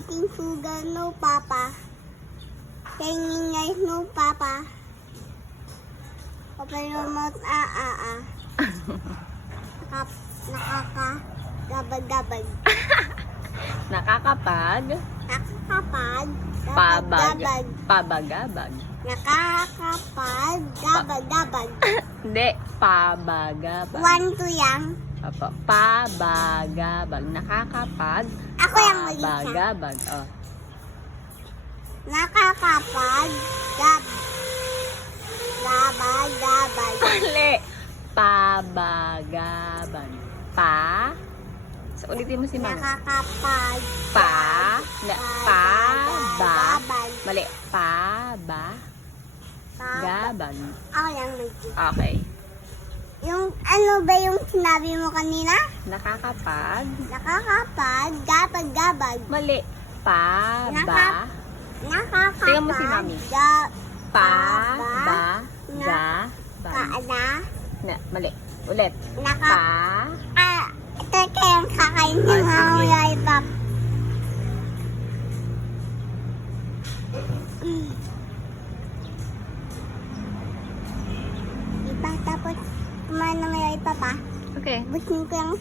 eating sugar, no papa. Saying nice, no papa. Open your mouth, Nakakagabag-gabag. Nakakapag. Nakakapag. Pabag. Pabagabag. Nakakapag. Gabag-gabag. Hindi. Pabagabag. 1, 2 yang. Opo. Pabagabag. Nakakapag. Ako yung mag-isa. Pabagabag. Oh. Nakakapag. Gabag-gabag. Mali. Pabagabag. Pa. So, ulitin mo si Mama. Nakakapag. Pa. Pa. Ba. Gabag. Mali. Pa. Ba. Gabag. Ako yung mag-isa. Okay. Yung ano ba yung sinabi mo kanina? Nakakapag. Nakakapag. Gabag-gabag. Mali. Pa. Ba. Nakakapag. Tingnan mo si Mami. Pa. Ba. Ga. Ba. Kaana. Mali. Ulit. Pa. Ito kayang kakain ng sige. lollipop. Diba? Tapos kumain ng lollipop Okay. Busin ko yung